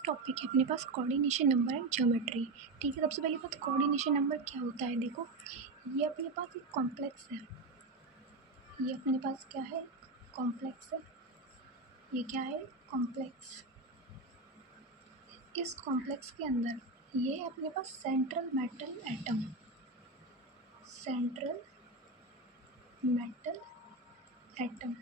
Next topic है अपने पास coordination number and geometry. ठीक है, सबसे पहली बात कोऑर्डिनेशन नंबर क्या होता है। देखो, ये अपने पास एक कॉम्प्लेक्स है, ये अपने पास क्या है, कॉम्प्लेक्स है। ये क्या है, कॉम्प्लेक्स। इस कॉम्प्लेक्स के अंदर ये है अपने पास central metal atom, central metal atom.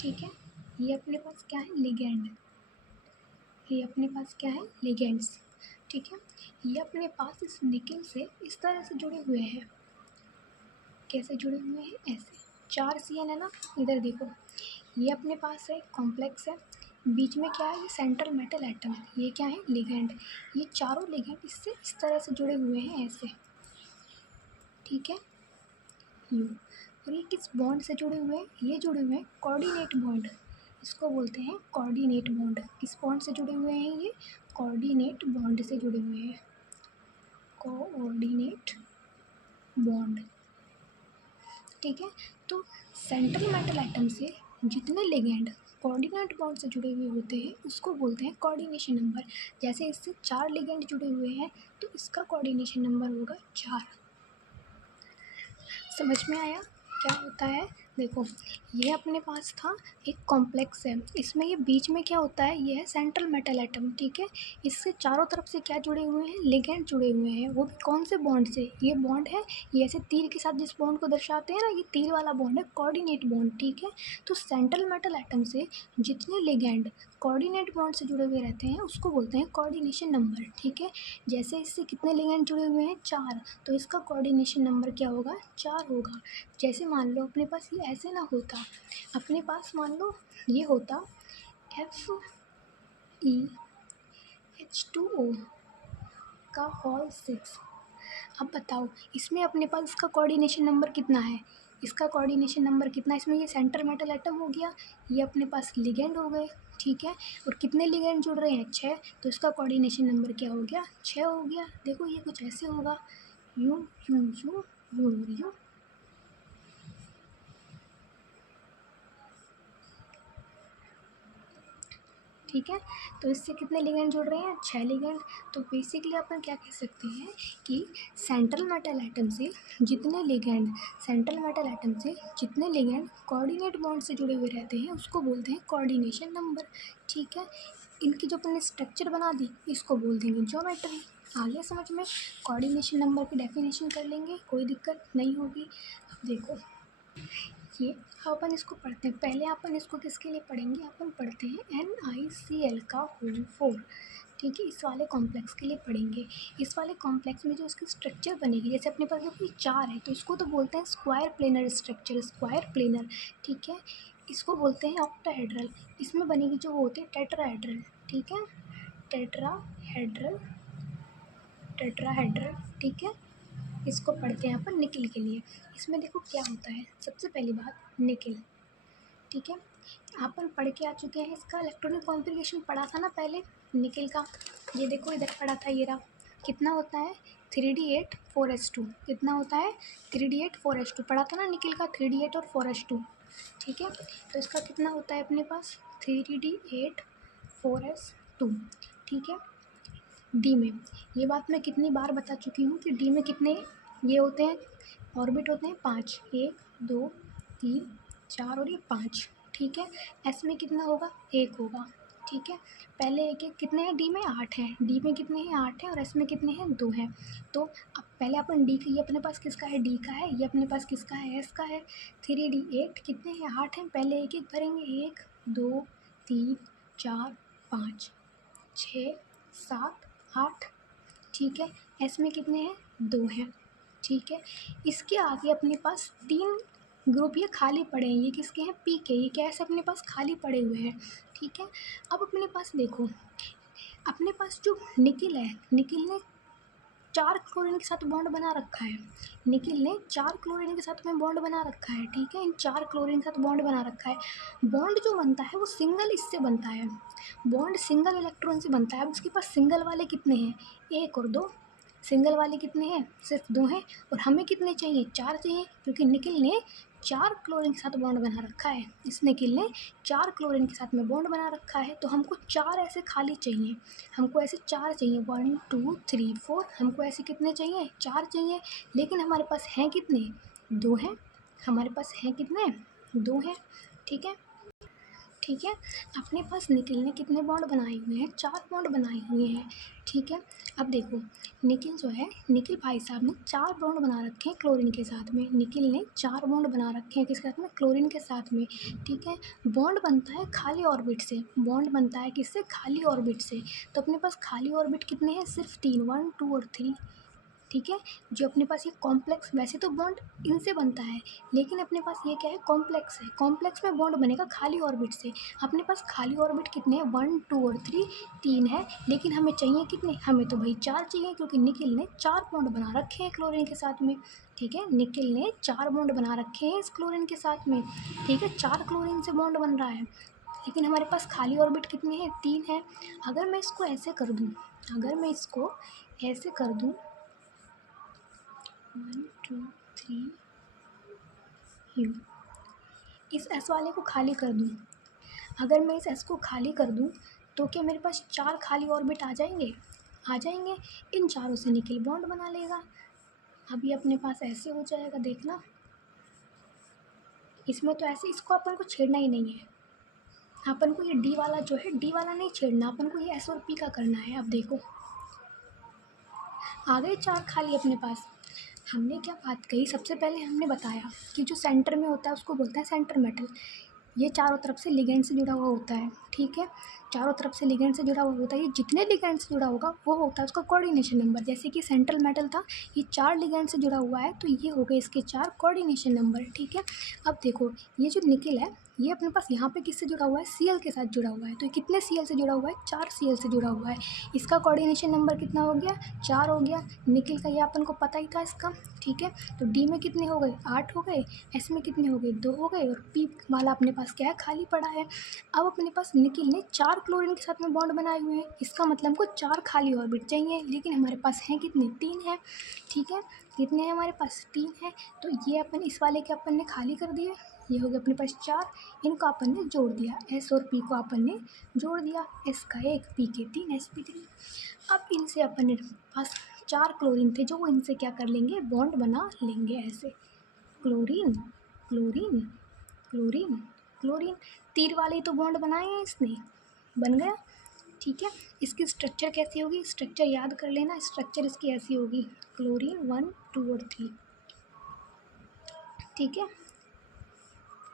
ठीक है, ये अपने पास क्या है, लिगेंड। ये अपने पास क्या है, लिगेंड्स। ठीक है, ये अपने पास इस निकिल से इस तरह से जुड़े हुए हैं। कैसे जुड़े हुए हैं, ऐसे 4 CN है ना। इधर देखो, ये अपने पास है कॉम्प्लेक्स है, बीच में क्या है, ये सेंट्रल मेटल एटम, ये क्या है, लिगेंड। ये चारों लिगेंड इससे इस तरह से जुड़े हुए हैं, ऐसे। ठीक है, यू। और ये किस बॉन्ड से जुड़े हुए हैं, ये जुड़े हुए हैं कोऑर्डिनेट बॉन्ड, इसको बोलते हैं कोऑर्डिनेट बॉन्ड। किस बॉन्ड से जुड़े हुए हैं, ये कोऑर्डिनेट बॉन्ड से जुड़े हुए हैं, कोऑर्डिनेट बॉन्ड। ठीक है, तो सेंट्रल मेटल एटम से जितने लिगेंड कोऑर्डिनेट बॉन्ड से जुड़े हुए होते हैं उसको बोलते हैं कोऑर्डिनेशन नंबर। जैसे इससे 4 लिगेंड जुड़े हुए हैं तो इसका कोऑर्डिनेशन नंबर होगा 4। समझ में आया क्या होता है। देखो, ये अपने पास था एक कॉम्प्लेक्स है, इसमें ये बीच में क्या होता है, ये है सेंट्रल मेटल एटम। ठीक है, इससे चारों तरफ से क्या जुड़े हुए हैं, लिगेंड जुड़े हुए हैं। वो भी कौन से बॉन्ड से, ये बॉन्ड है, ये ऐसे तीर के साथ जिस बॉन्ड को दर्शाते हैं ना, ये तीर वाला बॉन्ड है कोऑर्डिनेट बॉन्ड। ठीक है, तो सेंट्रल मेटल एटम से जितने लिगेंड कोऑर्डिनेट बॉन्ड से जुड़े हुए रहते हैं उसको बोलते हैं कोऑर्डिनेशन नंबर। ठीक है, जैसे इससे कितने लिगेंड जुड़े हुए हैं, 4, तो इसका कोऑर्डिनेशन नंबर क्या होगा, 4 होगा। जैसे मान लो अपने पास ये ऐसे ना होता, अपने पास मान लो ये होता FeH2O का होल 6। अब बताओ इसमें अपने पास इसका कोऑर्डिनेशन नंबर कितना है, इसका कोऑर्डिनेशन नंबर कितना है, इसमें ये सेंटर मेटल एटम हो गया, ये अपने पास लिगेंड हो गए। ठीक है, और कितने लिगेंड जुड़ रहे हैं, 6, तो इसका कोऑर्डिनेशन नंबर क्या हो गया, 6 हो गया। देखो ये कुछ ऐसे होगा, you you you you you. ठीक है, तो इससे कितने लिगेंड जुड़ रहे हैं, 6 लिगेंड। तो बेसिकली अपन क्या कह सकते हैं कि सेंट्रल मेटल एटम से जितने लिगेंड, सेंट्रल मेटल एटम से जितने लिगेंड कोऑर्डिनेट बॉन्ड से जुड़े हुए रहते हैं उसको बोलते हैं कोऑर्डिनेशन नंबर। ठीक है, इनकी जो अपन ने स्ट्रक्चर बना दी इसको बोल देंगे ज्योमेट्री। आ गया समझ में, कोऑर्डिनेशन नंबर की डेफिनेशन कर लेंगे, कोई दिक्कत नहीं होगी। अब देखो ये, अब अपन इसको पढ़ते हैं। पहले अपन इसको किसके लिए पढ़ेंगे, अपन पढ़ते हैं NaCl का होल 4। ठीक है, इस वाले कॉम्प्लेक्स के लिए पढ़ेंगे। इस वाले कॉम्प्लेक्स में जो इसकी स्ट्रक्चर बनेगी, जैसे अपने पास देखो ये 4 है तो इसको तो बोलते हैं square planar structure, square planar. ठीक है, इसको बोलते हैं ऑक्टाहेड्रल। इसमें बनेगी जो वो होते हैं टेट्राहेड्रल। ठीक है, टेट्राहेड्रल, टेट्राहेड्रल। ठीक है, इसको पढ़ते हैं अपन निकिल के लिए। इसमें देखो क्या होता है, सबसे पहली बात निकिल। ठीक है, अपन पढ़ के आ चुके हैं, इसका इलेक्ट्रॉनिक कॉन्फ़िगरेशन पढ़ा था ना पहले निकिल का। ये देखो इधर पढ़ा था, ये रहा। कितना होता है, 3D8 4s2। कितना होता है, 3D8 4s2 पढ़ा था ना निकिल का, 3D8 और 4s2। ठीक है, तो इसका कितना होता है अपने पास, 3D8 4s2। ठीक है, डी में, ये बात मैं कितनी बार बता चुकी हूँ कि डी में कितने ये होते हैं, ऑर्बिट होते हैं 5, 1 2 3 4 और ये 5। ठीक है, एस में कितना होगा, 1 होगा। ठीक है, पहले एक एक कितने हैं, डी में 8 हैं, डी में कितने हैं, 8 हैं, और एस में कितने हैं, 2 हैं। तो अब पहले अपन डी का, ये अपने पास किसका है, डी का है, ये अपने पास किसका है, एस का है। 3D8 कितने हैं, 8 हैं, पहले एक एक भरेंगे, 1 2 3 4 5 6 7 8। ठीक है, एस में कितने हैं, 2 हैं। ठीक है, इसके आगे अपने पास 3 ग्रुप ये खाली पड़े हैं, ये किसके हैं, पी के, ये कैसे अपने पास खाली पड़े हुए हैं। ठीक है, अब अपने पास देखो, अपने पास जो निकिल है, निकिल ने 4 क्लोरीन के साथ बॉन्ड बना रखा है, निकिल ने 4 क्लोरीन के साथ में बॉन्ड बना रखा है। ठीक है, इन 4 क्लोरीन के साथ बॉन्ड बना रखा है। बॉन्ड जो बनता है वो सिंगल इससे बनता है, बॉन्ड सिंगल इलेक्ट्रॉन से बनता है। अब उसके पास सिंगल वाले कितने हैं, 1 और 2। सिंगल वाले कितने हैं, सिर्फ 2 हैं, और हमें कितने चाहिए, 4 चाहिए, क्योंकि निकिल ने 4 क्लोरीन के साथ बॉन्ड बना रखा है। इस निकिल ने 4 क्लोरीन के साथ में बॉन्ड बना रखा है, तो हमको 4 ऐसे खाली चाहिए, हमको ऐसे 4 चाहिए, 1 2 3 4, हमको ऐसे कितने चाहिए, 4 चाहिए। लेकिन हमारे पास हैं कितने, 2 हैं, हमारे पास हैं कितने, 2 हैं। ठीक है, ठीक है, अपने पास निकिल ने कितने बॉन्ड बनाए हुए हैं, 4 बॉन्ड बनाए हुए हैं। ठीक है, अब देखो निकिल जो है, निकिल भाई साहब ने 4 बॉन्ड बना रखे हैं क्लोरीन के साथ में, निकिल ने 4 बॉन्ड बना रखे हैं किसके साथ में, क्लोरीन के साथ में। ठीक है, बॉन्ड बनता है खाली ऑर्बिट से, बॉन्ड बनता है किससे, खाली ऑर्बिट से। तो अपने पास खाली ऑर्बिट कितने हैं, सिर्फ 3, 1 2 और 3। ठीक है, जो अपने पास ये कॉम्प्लेक्स, वैसे तो बॉन्ड इनसे बनता है, लेकिन अपने पास ये क्या है, कॉम्प्लेक्स है, कॉम्प्लेक्स में बॉन्ड बनेगा खाली ऑर्बिट से। अपने पास खाली ऑर्बिट कितने हैं, 1 2 और 3, 3 है, लेकिन हमें चाहिए कितने, हमें तो भाई 4 चाहिए, क्योंकि निकिल ने 4 बॉन्ड बना रखे हैं क्लोरीन के साथ में। ठीक है, निकिल ने 4 बॉन्ड बना रखे हैं इस क्लोरीन के साथ में। ठीक है, 4 क्लोरीन से बॉन्ड बन रहा है, लेकिन हमारे पास खाली ऑर्बिट कितनी है, 3 है। अगर मैं इसको ऐसे कर दूँ, अगर मैं इसको ऐसे कर दूँ, 1 2 3 यू, इस एस वाले को खाली कर दूँ, अगर मैं इस एस को खाली कर दूँ, तो क्या मेरे पास 4 खाली ऑर्बिट आ जाएंगे, आ जाएंगे। इन चारों से निकिल बॉन्ड बना लेगा। अब ये अपने पास ऐसे हो जाएगा, देखना, इसमें तो ऐसे, इसको अपन को छेड़ना ही नहीं है, अपन को ये डी वाला जो है, डी वाला नहीं छेड़ना, अपन को ये एस और पी का करना है। अब देखो आ गए 4 खाली अपने पास। हमने क्या बात कही, सबसे पहले हमने बताया कि जो सेंटर में होता है उसको बोलते हैं सेंटर मेटल। ये चारों तरफ से लिगेंड से जुड़ा हुआ होता है। ठीक है, चारों तरफ से लिगेंड से जुड़ा हुआ होता है, ये जितने लिगेंड से जुड़ा होगा वो होता है उसका कोऑर्डिनेशन नंबर। जैसे कि सेंट्रल मेटल था, ये 4 लिगेंड से जुड़ा हुआ है, तो ये हो गए इसके 4 कोऑर्डिनेशन नंबर। ठीक है, अब देखो ये जो निकिल है, ये अपने पास यहाँ पे किससे जुड़ा हुआ है, Cl के साथ जुड़ा हुआ है। तो ये कितने Cl से जुड़ा हुआ है, 4 Cl से जुड़ा हुआ है। इसका कोऑर्डिनेशन नंबर कितना हो गया, 4 हो गया। निकिल का ये अपन को पता ही था इसका। ठीक है, तो डी में कितने हो गए, 8 हो गए, एस में कितने हो गए, 2 हो गए, और पी वाला अपने पास क्या है, खाली पड़ा है। अब अपने पास निकिल ने 4 क्लोरीन के साथ में बॉन्ड बनाए हुए हैं, इसका मतलब हमको 4 खाली ऑर्बिट चाहिए, लेकिन हमारे पास हैं कितने, 3 है। ठीक है, कितने हैं हमारे पास, 3 है। तो ये अपन इस वाले के अपन ने खाली कर दिए, ये हो गया अपने पास 4, इनको अपन ने जोड़ दिया, एस और पी को अपन ने जोड़ दिया, एस का 1, पी के 3, sp3। अब इनसे अपन ने पास 4 क्लोरीन थे, जो इनसे क्या कर लेंगे, बॉन्ड बना लेंगे ऐसे, क्लोरीन क्लोरीन क्लोरीन क्लोरीन। तीर वाले तो बॉन्ड बनाए हैं इसने, बन गया। ठीक है, इसकी स्ट्रक्चर कैसी होगी, स्ट्रक्चर याद कर लेना, स्ट्रक्चर इसकी ऐसी होगी, क्लोरीन 1 2 और 3। ठीक है,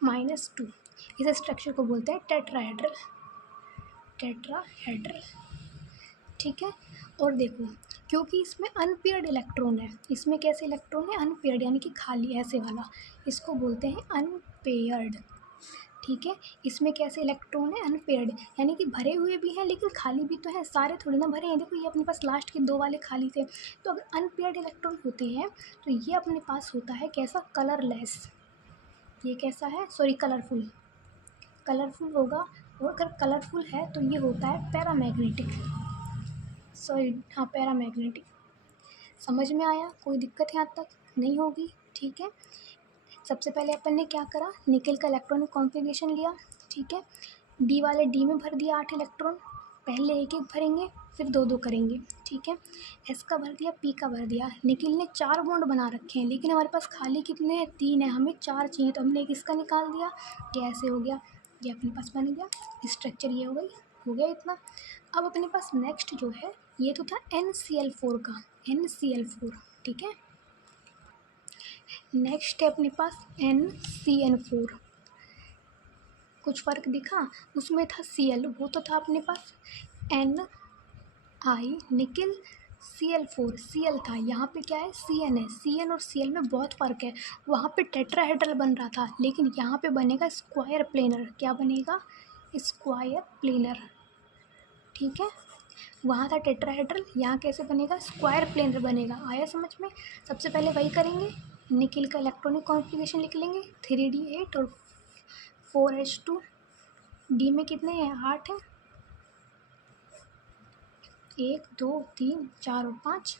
-2, इस स्ट्रक्चर को बोलते हैं टेट्राहेड्रल, टेट्राहेड्रल। ठीक है, और देखो क्योंकि इसमें अनपेयर्ड इलेक्ट्रॉन है, इसमें कैसे इलेक्ट्रॉन है, अनपेयर्ड, यानी कि खाली ऐसे वाला, इसको बोलते हैं अनपेयर्ड। ठीक है, इसमें कैसे इलेक्ट्रॉन है, अनपेयर्ड, यानी कि भरे हुए भी हैं लेकिन खाली भी तो हैं, सारे थोड़ी ना भरे हैं। देखो ये अपने पास लास्ट के 2 वाले खाली थे, तो अगर अनपेयर्ड इलेक्ट्रॉन होते हैं तो ये अपने पास होता है कैसा, कलरलेस। ये कैसा है, सॉरी कलरफुल, कलरफुल होगा। और अगर कलरफुल है तो ये होता है पैरामैग्नेटिक, सॉरी हाँ पैरामैग्नेटिक। समझ में आया, कोई दिक्कत यहाँ तक नहीं होगी। ठीक है, सबसे पहले अपन ने क्या करा, निकिल का इलेक्ट्रॉनिक कॉन्फ़िगरेशन लिया। ठीक है, डी वाले डी में भर दिया 8 इलेक्ट्रॉन, पहले एक एक भरेंगे फिर 2 2 करेंगे। ठीक है, एस का भर दिया, पी का भर दिया। निकिल ने 4 बॉन्ड बना रखे हैं, लेकिन हमारे पास खाली कितने हैं, 3 है, हमें 4 चाहिए, तो हमने एक इसका निकाल दिया, ये ऐसे हो गया, ये अपने पास बन गया, स्ट्रक्चर ये हो गया इतना। अब अपने पास नेक्स्ट जो है, ये तो था NCl4 का, NCl4। ठीक है, नेक्स्ट है अपने पास NCN4। कुछ फ़र्क दिखा, उसमें था Cl, वो तो था अपने पास Ni निकिल, Cl4 Cl था, यहाँ पे क्या है, Cn है। Cn और Cl में बहुत फ़र्क है, वहाँ पे टेट्राहेड्रल बन रहा था, लेकिन यहाँ पे बनेगा स्क्वायर प्लेनर। क्या बनेगा, स्क्वायर प्लेनर। ठीक है, वहाँ था टेट्राहेड्रल, यहाँ कैसे बनेगा, स्क्वायर प्लेनर बनेगा। आया समझ में। सबसे पहले वही करेंगे, निकिल का इलेक्ट्रॉनिक कॉन्फ़िगरेशन लिख लेंगे, 3d8 और 4h2। डी में कितने हैं, 8 हैं, 1 2 3 4 और 5।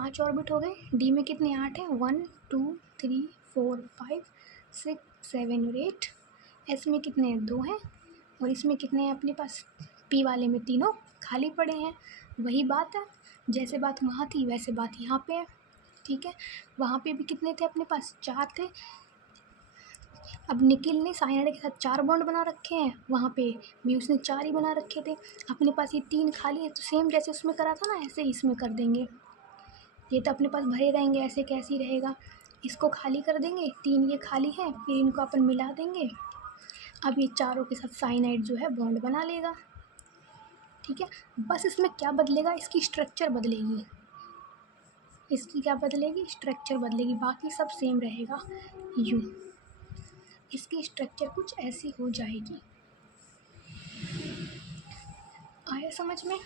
5 ऑर्बिट हो गए। डी में कितने 8 हैं 1 2 3 4 5 6 7 और 8। एस में कितने 2 हैं और इसमें कितने हैं अपने पास, पी वाले में तीनों खाली पड़े हैं। वही बात है, जैसे बात वहाँ थी वैसे बात यहाँ पे है। ठीक है, वहाँ पे भी कितने थे अपने पास 4 थे। अब निकिल ने साइनाइड के साथ 4 बॉन्ड बना रखे हैं, वहाँ पे भी उसने 4 ही बना रखे थे। अपने पास ये 3 खाली है, तो सेम जैसे उसमें करा था ना ऐसे ही इसमें कर देंगे। ये तो अपने पास भरे रहेंगे, ऐसे कैसे ही रहेगा। इसको खाली कर देंगे, 3 ये खाली हैं, फिर इनको अपन मिला देंगे। अब ये चारों के साथ साइनाइड जो है बॉन्ड बना लेगा। ठीक है, बस इसमें क्या बदलेगा, इसकी स्ट्रक्चर बदलेगी। इसकी क्या बदलेगी, स्ट्रक्चर बदलेगी, बाकी सब सेम रहेगा। यूँ इसकी स्ट्रक्चर कुछ ऐसी हो जाएगी। आया समझ में,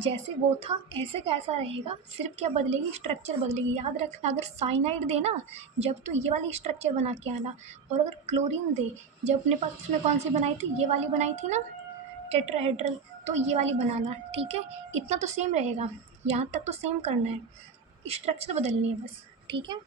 जैसे वो था ऐसे कैसा रहेगा, सिर्फ क्या बदलेगी, स्ट्रक्चर बदलेगी। याद रखना, अगर साइनाइड दे ना जब तो ये वाली स्ट्रक्चर बना के आना, और अगर क्लोरीन दे जब अपने पास उसमें कौन सी बनाई थी, ये वाली बनाई थी ना टेट्राहेड्रल, तो ये वाली बनाना। ठीक है, इतना तो सेम रहेगा, यहाँ तक तो सेम करना है, स्ट्रक्चर बदलनी है बस। ठीक है।